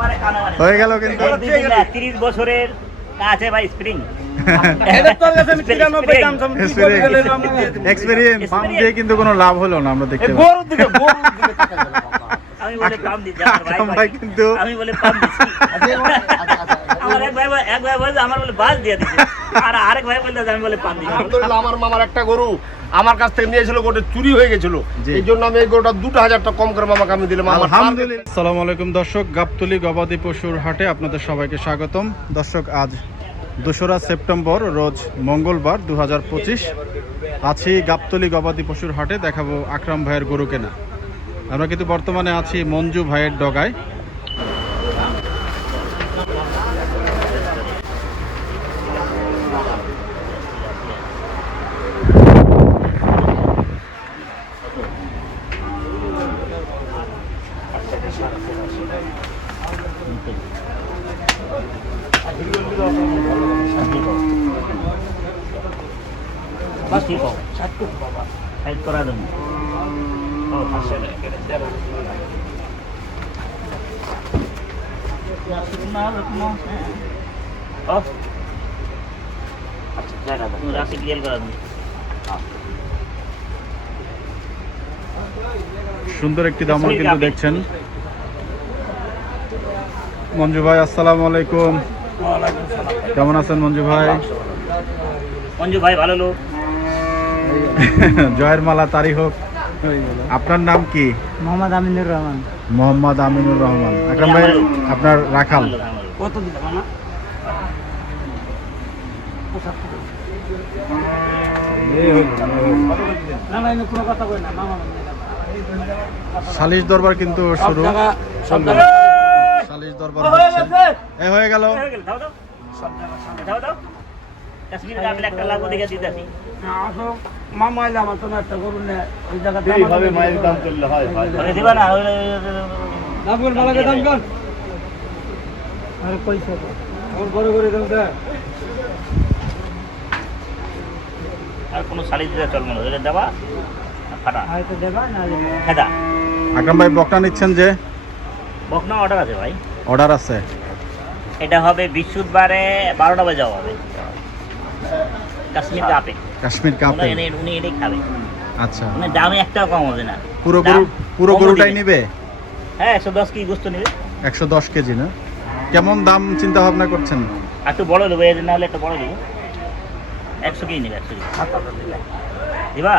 মানে। হয়ে গেল কিন্তু। 30 বছরের কাছে ভাই স্প্রিং এক্সপেরিয়েন্স পাম্প দিয়ে কিন্তু কোনো লাভ হলো না আমরা দেখতে পাচ্ছি। গরুর দিকে গরুর দিকে তাকাই গেল বাবা। আমি বলে পাম দিচ্ছি আমার ভাই আকরাম ভাই ভাই। কিন্তু আমি বলে পাম দিচ্ছি আমার এক ভাই এক ভাই বলছে আমার বলে বাস দিয়ে দিচ্ছে আর আরেক ভাই বলতে আমি বলে পাম দিচ্ছি আমার মামার একটা গরু। আমার কাছ থেকে নিয়েছিল গোটা চুরি হয়ে গেছিল। এই জন্য আমি এই গরুটা দুটো হাজার টাকা কম করে মামাকে আমি দিলাম। আলহামদুলিল্লাহ। আসসালামু আলাইকুম দর্শক গাবতলি গবাদি পশুর হাটে আপনাদের সবাইকে স্বাগতম। দর্শক আজ দোসরা সেপ্টেম্বর রোজ মঙ্গলবার দু হাজার পঁচিশ। আছি গাবতলি গবাদি পশুর হাটে দেখাবো আকরাম ভাইয়ের গরু কেনা। আমরা কিন্তু বর্তমানে আছি মঞ্জু ভাইয়ের ডগায়। সুন্দর একটি দামও কিন্তু দেখছেন। মঞ্জু ভাই আসসালামু আলাইকুম। কেমন আছেন মঞ্জু ভাই? মঞ্জু ভাই ভালো লোক। জয়ের মালা তারি হোক। আপনার নাম কি? মোহাম্মদ আমিনুর রহমান। মোহাম্মদ আমিনুর রহমান। আকরাম ভাই আপনার রাখাল। কত দিল মামা না? ভাই আমি কোনো কথা কই না মামা সালিশ দরবার কিন্তু শুরু। দরবার হচ্ছে। এ হয়ে গেল। হয়ে হয় হয় আরে কইছে আমার বড় করে দাম দে। আর কোনো শাড়ি দিতে চলবে না। দেবা ফাটা। হয়তো দেবা না খেদা আকরাম ভাই বকটা নিচ্ছেন যে? বকনা অর্ডার আছে ভাই। অর্ডার আছে? এটা হবে বৃহস্পতিবারে বারোটা বাজে হবে। কাশ্মীর কাপে। কাশ্মীর কাপে। উনি এটাই খাবে। আচ্ছা। মানে দামে একটাও কম হবে না। পুরো গরু পুরো গরুটাই দিবে। নিবে? হ্যাঁ একশো দশ কেজি গোস্ত নেবে। একশো দশ কেজি না? কেমন দাম চিন্তা ভাবনা করছেন? একটু বড় নেব এর না হলে একটু বড় নেব একশো কেজি নেবে একশো কেজি। দিবা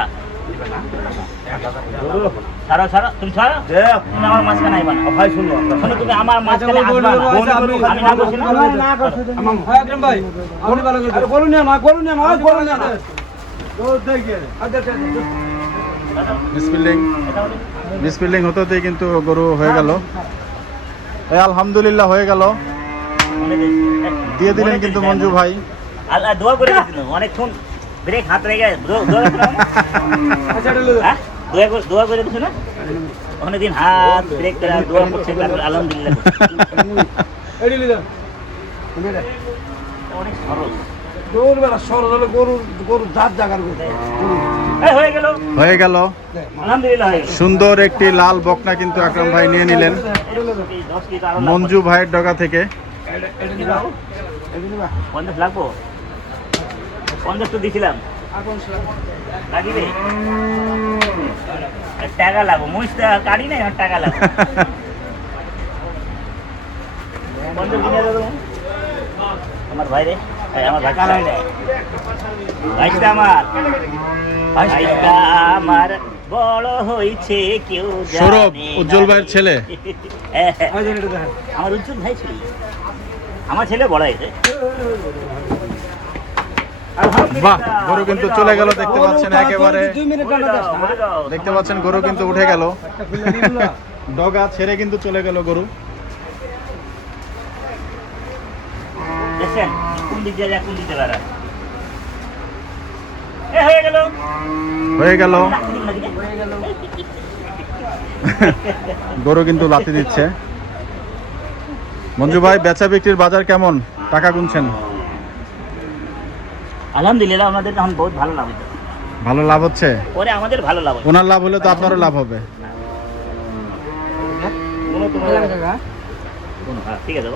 ছাড়ো ছাড়ো তুমি ছাড়ো তুমি আমার মাঝখানে আইবা না ভাই শুনলো শোনো তুমি আমার মাঝখানে আসবা না আমি না বলছি না না করছে ভাই আকরাম ভাই আপনি ভালো করে আরে গরু না গরু নিয়ে না গরু না ও দেখে আচ্ছা আচ্ছা বিসপিল্লিং বিসপিল্লিং হতে হতেই কিন্তু গরু হয়ে গেল এই আলহামদুলিল্লাহ হয়ে গেল দিয়ে দিলেন কিন্তু মঞ্জু ভাই আল্লাহ দোয়া করে দিছিল অনেকক্ষণ ব্রেক হাত দোয়া দোয়া করে না? আচ্ছা লো হ্যাঁ? দোয়া করে দিছো না? অনেকদিন হাত ব্রেক করে দোয়া করছে তারপর আলহামদুলিল্লাহ অনেক সরল। গরু বেলা সরল হলে গরু গরু জাত জাগার হয়ে গেল। গেল। আলহামদুলিল্লাহ হয়ে গেল। সুন্দর একটি লাল বকনা কিন্তু আকরাম ভাই নিয়ে নিলেন। মঞ্জু ভাইয়ের ডগা থেকে। লাগবো? পঞ্চাশ তো দিছিলাম। লাগিবে? টাকা লাগবো। মুইস কাটি নাই আমার টাকা লাগবে। পঞ্চাশ কিনে দেবো আমার ভাই রে। আমার ভাই। ভাইটা আমার। ভাইটা আমার। বড় হয়েছে কেউ জানে সৌরভ উজ্জ্বল ভাইয়ের ছেলে। আজ এটা দেখা আমার উজ্জ্বল ভাই ছিল। আমার ছেলে বড় হয়েছে। বাহ গরু কিন্তু চলে গেল দেখতে পাচ্ছেন একেবারে। দেখতে পাচ্ছেন গরু কিন্তু উঠে গেল। ডগা ছেড়ে কিন্তু চলে গেল গরু। হয়ে গেল। গরু কিন্তু লাথি দিচ্ছে। মঞ্জু ভাই বেচা বিক্রির বাজার কেমন? টাকা গুনছেন। আলহামদুলিল্লাহ আমাদের এখন বহুত ভালো লাভ হইতো ভালো লাভ হচ্ছে? পরে আমাদের ভালো লাভ হইতো ওনার লাভ হলে তো আপনারও লাভ হবে। কোন হ্যাঁ ঠিক আছে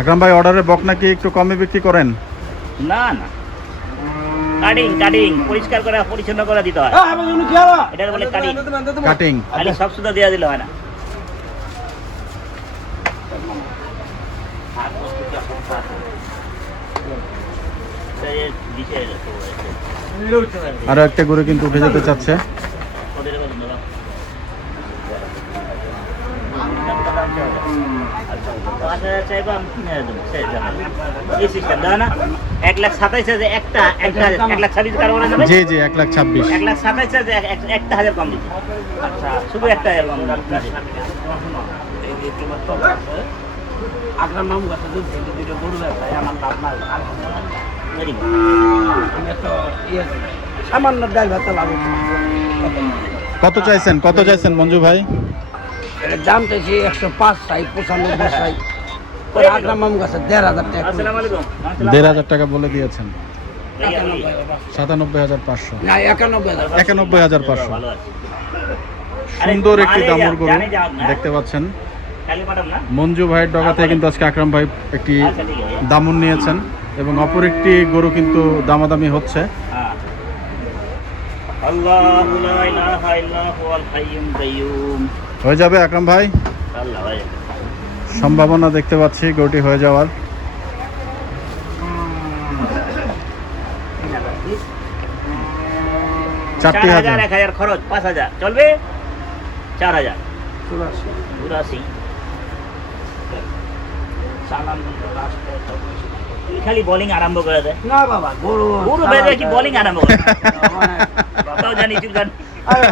আকরাম ভাই অর্ডারের বকনা কি একটু কমে বিক্রি করেন? না না। কাটিং কাটিং পরিষ্কার করে পরিচ্ছন্ন করে দিতে হয়। আমার জন্য কি হলো এটা বলে কাটিং কাটিং খালি সব সুদা দেওয়া দিলে হয় না এই যে দিছে তো, এই যে, আরও একটা গরু কিন্তু উঠে যেতে চাচ্ছে ওদের এবার দাও। পাঁচ হাজার চাইব, আমি তিন হাজার দেবো, শেষ ঝামেলা। এই system, দাও না? এক লাখ সাতাইশ হাজার একটা একটা এক লাখ ছাব্বিশ কারও বলা জি জি এক লাখ ছাব্বিশ। এক লাখ সাতাইশ হাজার এক- এক- একটা হাজার কম দিচ্ছে আচ্ছা শুধু একটা হাজার কম দুটো গরু ব্যবসায় আমার লাভ নাই। সামান্য ডাল ভাত কত চাইছেন? কত চাইছেন মঞ্জু ভাই? দাম চাইছি একশো পাঁচ সাই পঁচানব্বই কাছে দেড় হাজার টাকা বলে দিয়েছেন। সাতানব্বই হাজার পাঁচশো। একানব্বই হাজার পাঁচশো। সুন্দর একটি দামুর গরু। দেখতে পাচ্ছেন। মঞ্জু ভাইয়ের ডগাতে কিন্তু আজকে আকরাম ভাই একটি। দামুন নিয়েছেন। এবং অপর একটি গরু কিন্তু দামাদামি হচ্ছে। হ্যাঁ হয়ে যাবে আকরাম ভাই? ভাই। সম্ভাবনা দেখতে পাচ্ছি গরুটি হয়ে যাওয়ার। চার চারটি হাজার। এক হাজার খরচ পাঁচ হাজার। চলবে? চার হাজার। চুরাশি। চুরাশি। খালি বোলিং আরম্ভ করে দেয়। না বাবা গরু পুরো বেজে কি বোলিং আরম্ভ করে? তাও জানি চুলকান গরু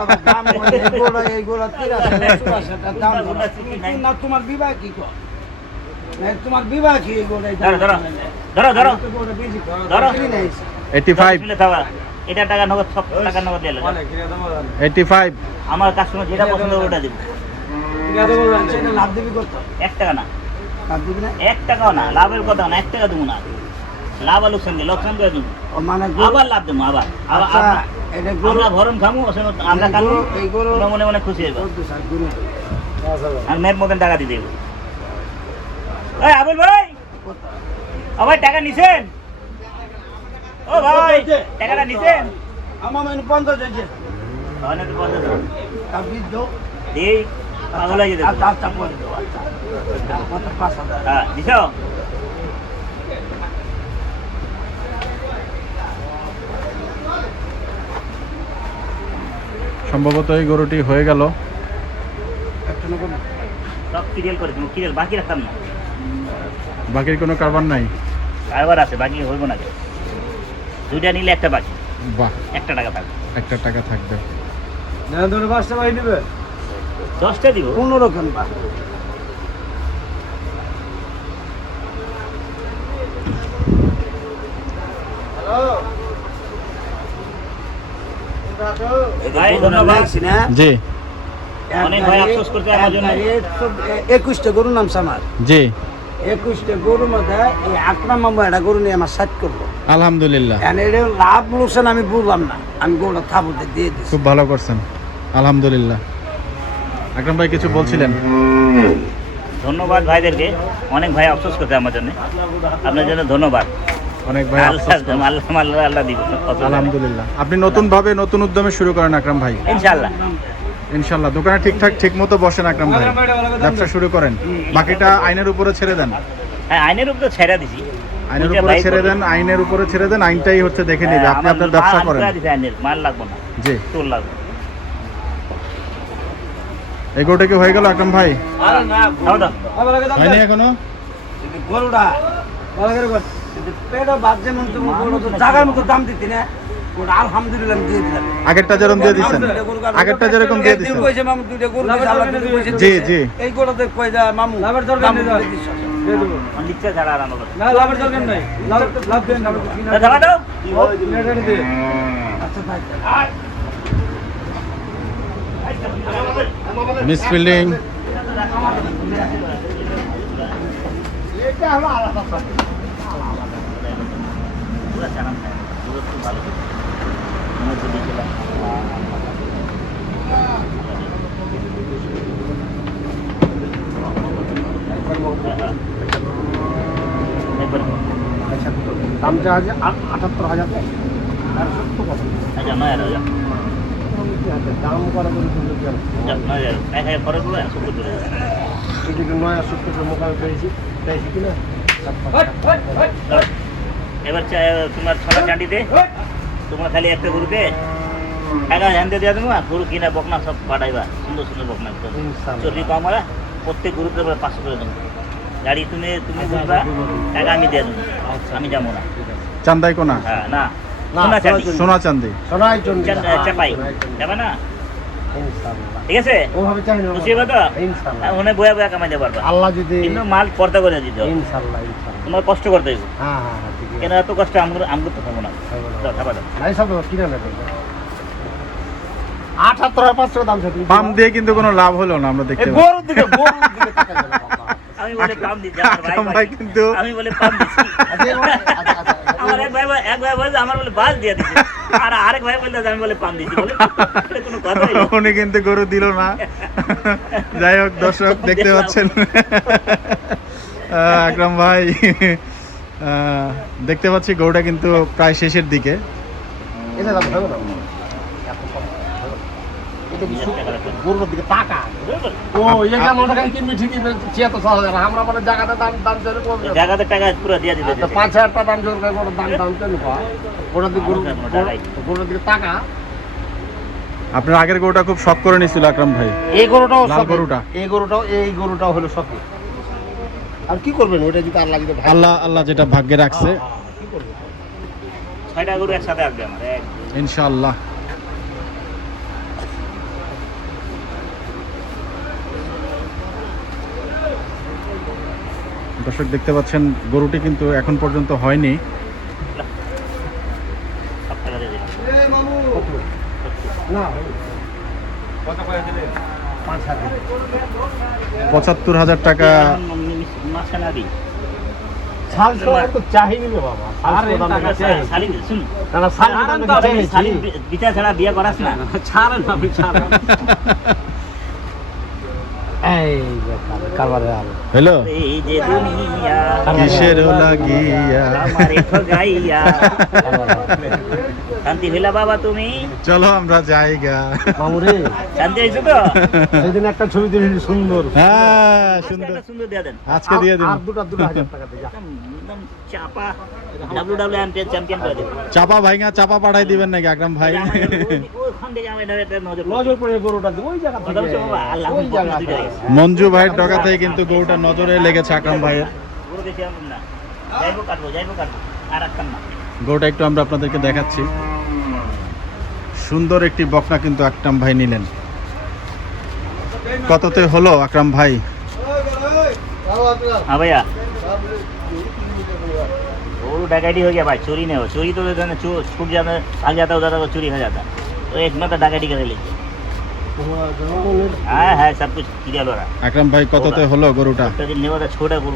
গরু তোমার বিবাহ কি বিবাহ কি গরু ধরো ধরো। ধরো ধরো। গরু। ধরো। এটা টাকা নগদ সব টাকা নগদ দিলে এইটি ফাইভ আমার কাস্টমার যেটা পছন্দ হবে ওটা দিব। লাভ দিবি কত এক টাকা না। এক টাকাও না লাভের কথা না এক টাকা দেবো না। লাভ আর লোকসান দিয়ে লোকসান করে দেবো। মানে গরু আবার লাভ দেবো আবার। আবার আচ্ছা, আমরা- ভরণ খামু আমরা মনে মনে খুশি হইব। আর মেয়ের মতন টাকা দিয়ে দেবো ওই আবুল ভাই! ও টাকা নিছেন? ও ভাই টাকাটা নিছেন? আমার মানে পঞ্চাশ হয়েছে। পাগল হয়ে যেতে আচ্ছা আচ্ছা পরে দাও আচ্ছা। কত পাঁচ হাজার? হ্যাঁ দিছ? সম্ভবত এই গরুটি হয়ে গেল। একটা সব ক্লিয়ার করে ক্লিয়ার বাকি রাখতাম না। বাকির কোনো কারবার নাই? কারবার আছে বাকি হইব না। দুইটা নিলে একটা বাকি। বাহ। একটা টাকা থাকবে। একটা টাকা থাকবে। না ধরে পাঁচটা ভাই নেবে দশটা দিব? পনেরো কেন বা ভাই, ধন্যবাদ। জি। অনেক ভাই আফসোস করছে আমার জন্য। একুশটা গরু নামছে আমার। জি। একুশটা গরুর মধ্যে এই আকরাম মামা একটা গরু নিয়ে আমার আলহামদুলিল্লাহ। লাভ লোকসান আমি বুঝলাম না। আমি গরুটা থাবতে দিয়ে খুব ভালো করছেন। আলহামদুলিল্লাহ। আকরাম ভাই কিছু বলছিলেন? ধন্যবাদ ভাইদেরকে। অনেক ভাই আফসোস করছে আমার জন্য। আপনার জন্য ধন্যবাদ। অনেক ভাই আল্লাহ আল্লাহ দিব। আলহামদুলিল্লাহ। আপনি নতুন ভাবে নতুন উদ্যমে শুরু করেন আকরাম ভাই? ইনশাল্লাহ ইনশাল্লাহ দোকানে ঠিকঠাক ঠিক মতো বসেন আকরাম ভাই। ব্যবসা শুরু করেন। বাকিটা আইনের উপরে ছেড়ে দেন। হ্যাঁ আইনের উপর ছেড়ে দিছি। আইনের উপরে ছেড়ে দেন আইনের উপরে ছেড়ে দেন আইনটাই হচ্ছে দেখে নিবে হ্যাঁ, আপনি আপনার ব্যবসা করেন। মাল লাগবে না। জি। তোর লাগবে। এগোটা কি হয়ে গেল আকরাম ভাই? আরে না দাও দাও হয়নি এখনও? গরুটা বাদ যেমন তুমি গরু মতো দাম দিতি না। ওটা আলহামদুলিল্লাহ আমি দিয়ে দিলাম। আগেরটা যেরকম দিয়ে দিচ্ছেন আগেরটা যেরকম দিয়ে দিচ্ছেন কইছে মামু দুইটা গরু দিছে, আল্লাহ দুটো কইছে জি, জি। এই গরুতে কই মামু লাভের দরকার। না লাভের দরকার নাই। লাভ লাভ দেন না দাও, দাও, দাও। আচ্ছা তাই মিস ফিল্ডিং পুরা চালান খায়। পুরো খুব ভালো। মধ্যে দিয়েছিলাম একবার দামটা আছে আট- আটাত্তর হাজার টাকা। আর সত্য কথা। আচ্ছা নয় হাজার দাম করা করে কিন্তু কি নয় আর সত্তর মোকাবিলা পেয়েছি পেয়েছি কিনা? এবার তোমার ছটা চাঁদিতে তোমার খালি একটা গরুতে টাকা জানতে দেওয়া দেবো গরু কিনা বকনা সব পাঠাইবা। সুন্দর সুন্দর বকনা ইনশাআল্লাহ। চর্বি কম হলে প্রত্যেক গরুতে পাঁচশো করে দেবো। গাড়ি তুমি তুমি বুঝবা টাকা আমি দিয়ে দেবো। আমি যাব না। চান্দাই কোনা? হ্যাঁ না না, সোনা চান্দি সোনাই চন্ডী। চাপাই। যাবে না? ইনশাআল্লাহ। ঠিক আছে? ওভাবে চাই না। খুশি তো? ইনশাআল্লাহ। ওখানে বয়া বয়া কামাইতে পারবা। আল্লাহ যদি কিন্তু মাল পর্দা করে দিতে হবে। তোমার কষ্ট করতে হবে হ্যাঁ হ্যাঁ হ্যাঁ কেন এত কষ্ট না। নাই সব কিনে আঠাত্তর পাঁচশো দাম আছে দিয়ে কিন্তু কোনো লাভ হলো না আমরা দেখতে গরুর দিকে দিকে। আমি বলে দিচ্ছি কিন্তু আমি বলে দিচ্ছি। আমার এক ভাই এক ভাই বলছে আমার বলে বাস দিয়ে দিচ্ছে আর আরেক ভাই বলতে আমি বলে পান দিচ্ছি বলে কোনো কথাই উনি কিন্তু গরু দিল না। যাই হোক দর্শক দেখতে পাচ্ছেন। আহ, আকরাম ভাই আহ, দেখতে পাচ্ছি গরুটা কিন্তু প্রায় শেষের দিকে এটা দাম হবে না। এত কম। এটা কি সু- গরুর দিকে তাকা ও এটা করেন কি মিঠি কি ছিয়াত্তর ছ হাজার। আমরা মানে জায়গাটা দাম দাম চলে জায়গাতে টাকা পুরো দিয়ে তো পাঁচ হাজার টাকা দাম চলে দাম দাম চলে দিকে গরু আমার গরুর দিকে তাকা আপনার আগের গরুটা খুব শখ করে নিয়েছিল আকরাম ভাই। এই গরুটাও লাল গরুটা। এই গরুটাও এই গরুটাও হলো শখে আর কি করবেন? ওটা যদি আল্লাহ যদি আল্লাহ আল্লাহ যেটা ভাগ্যে রাখছে। কি করবেন? ছয়টা গরু একসাথে আসবে আমার ইনশাআল্লাহ। দর্শক দেখতে পাচ্ছেন গরুটি কিন্তু এখন পর্যন্ত হয়নি। পঁচাত্তর হাজার টাকা। না ছাড়া বিয়ে করাস না হ্যালো? এই যে দুনিয়া কিসের লাগিয়া শান্তি হইলা বাবা তুমি? চলো আমরা যাইগা মামুরে শান্তি হয়েছো তো? সেদিন একটা ছবি দিয়েছি সুন্দর। হ্যাঁ সুন্দর একটা সুন্দর। দিয়ে দেন। আজকে দিয়ে দিন। আর দুটা দুটো হাজার টাকা দিয়ে যা। একদম চাপা। ডাব্লিউ ডাব্লিউ চ্যাম্পিয়ন চ্যাম্পিয়ন করে চাপা ভাইঙ্গা চাপা পাঠাই দিবেন নাকি আকরাম ভাই? ওখান থেকে আমি নজর নজর পড়ে গরুটা ওই জায়গা থেকে ওই জায়গা দুইটা থেকে। গেছে। মঞ্জু ভাইয়ের ডগাতেই কিন্তু গরুটা নজরে লেগেছে আকরাম ভাইয়ের। গরু আনলাম না। যাইবো কাটবো যাইবো কাটবো। আর রাখতাম না। গরুটা একটু আমরা আপনাদেরকে দেখাচ্ছি সুন্দর একটি বকনা কিন্তু আকরাম ভাই নিলেন কততে হলো আকরাম ভাই हाँ भैया वो डकैती हो गया भाई चोरी नहीं हो चोरी तो देते ना चो- छूट जाता भाग जाता उधर तो चोरी हो जाता तो एक में तो डकैती कर लीजिए हाँ है सब कुछ क्लियर हो रहा আকরাম ভাই কততে হলো গরুটা तो दिन नहीं होता छोटा गुड़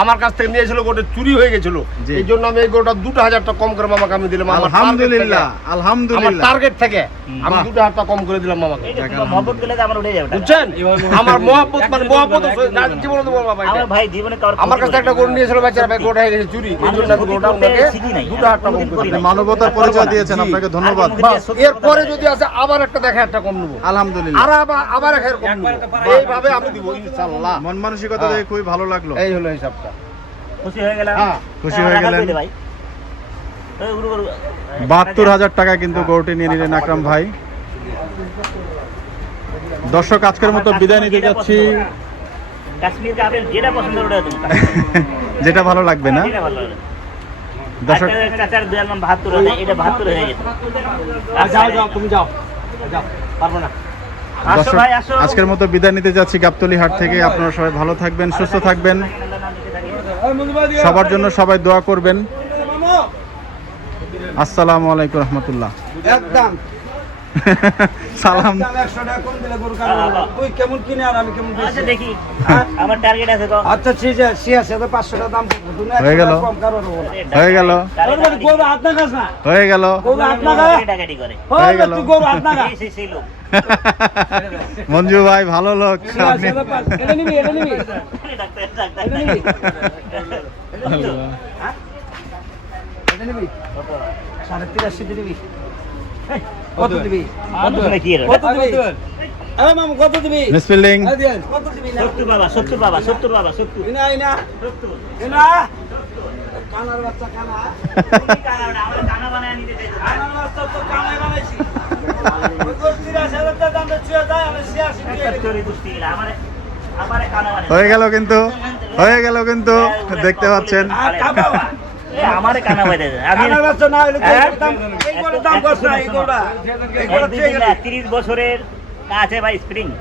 আমার কাছ থেকে নিয়েছিল গোটা চুরি হয়ে গেছিল। এই জন্য আমি এই গরুটা দুটো হাজার টাকা কম করে মামাকে আমি দিলাম। আলহামদুলিল্লাহ আলহামদুলিল্লাহ। টার্গেট থেকে আমি দুটো হাজার টাকা কম করে দিলাম মামাকে। যে মহব্বত তো আমার উঠে যাবে বুঝছেন? আমার মহব্বত মানে মহব্বত জীবনে দেবো বাবা এটা। আমার ভাই। জীবনে কারোর আমার কাছে একটা। গরু নিয়েছিল বেচারা ভাই গোটা হয়ে গেছে চুরি। এই জন্য আমি গরুটা আপনাকে দুটো হাজার টাকা কম করে দিলাম। মানবতার পরিচয় দিয়েছেন আপনাকে ধন্যবাদ। সত্যি এরপরে যদি আছে আবার একটা দেখা একটা কম নেব। আলহামদুলিল্লাহ। আর আবার আবার এক হাজার কম নেব। এইভাবে আমি দিব ইনশাল্লাহ মন মানসিকতা দেখে খুবই ভালো লাগল। এই হলো হিসাবটা খুশি হয়ে গেলাম। হ্যাঁ, খুশি হয়ে গেলেন। বাহাত্তর হাজার টাকা কিন্তু গরুটি নিয়ে নিলেন আকরাম ভাই। দর্শক আজকের মতো বিদায় নিতে যাচ্ছি। যেটা ভালো লাগবে না। হয়ে হয়ে দর্শক আজকের মতো বিদায় নিতে যাচ্ছি গাবতলি হাট থেকে। আপনারা সবাই ভালো থাকবেন সুস্থ থাকবেন। সবার জন্য সবাই দোয়া করবেন। আসসালামু আলাইকুম রহমতুল্লাহ। একদম। সালাম। একদম একশো টাকা কম দিলে গরু কাটবো তুই কেমন কিনে আর আমি কেমন আচ্ছা দেখি। হ্যাঁ? আমার টার্গেট আছে তো। আচ্ছা ঠিক আছে সে আছে তো পাঁচশো টাকা দাম হয়ে গেল। হয়ে গেল। গরু হাত না না। হয়ে গেল। গরু হাত না করে। হয়ে গেল। তুই গরু হাত না খা এই সেই- সেই লোক। মঞ্জু ভাই ভালো লোক। সে আছে তো পাঁচ- এটা নিবি এটা নিবি। ডাক্তার ডাক্তার। এটা নিবি। এটা নিবি? এটা নিবি। সাড়ে তিরাশি দিবি। কত দিবি? বন্ধুরা কি এর? কত দিবি? আরে মামু কত দিবি? মিসফিল্ডিং কত দিবি না? সত্তর বাবা সত্তর বাবা সত্তর বাবা সত্তর। ইনা ইনা সত্তর। ইনা কানার বাচ্চা কানা। আমার কানা বানায় নিতে চাইছো। কানার বাচ্চা তো বানাইছি দিবি। হয়ে গেল কিন্তু। হয়ে গেল কিন্তু। দেখতে পাচ্ছেন। আমারে কানা আমি হ্যাঁ? তিরিশ বছরের ভাই স্প্রিং।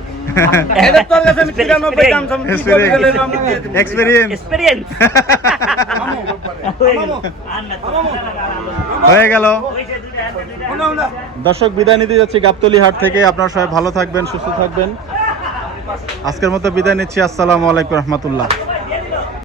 হয়ে গেল। দর্শক বিদায় নিতে যাচ্ছি গাবতলি হাট থেকে। আপনারা সবাই ভালো থাকবেন সুস্থ থাকবেন। আজকের মতো বিদায় নিচ্ছি। আসসালামু আলাইকুম রহমতুল্লাহ।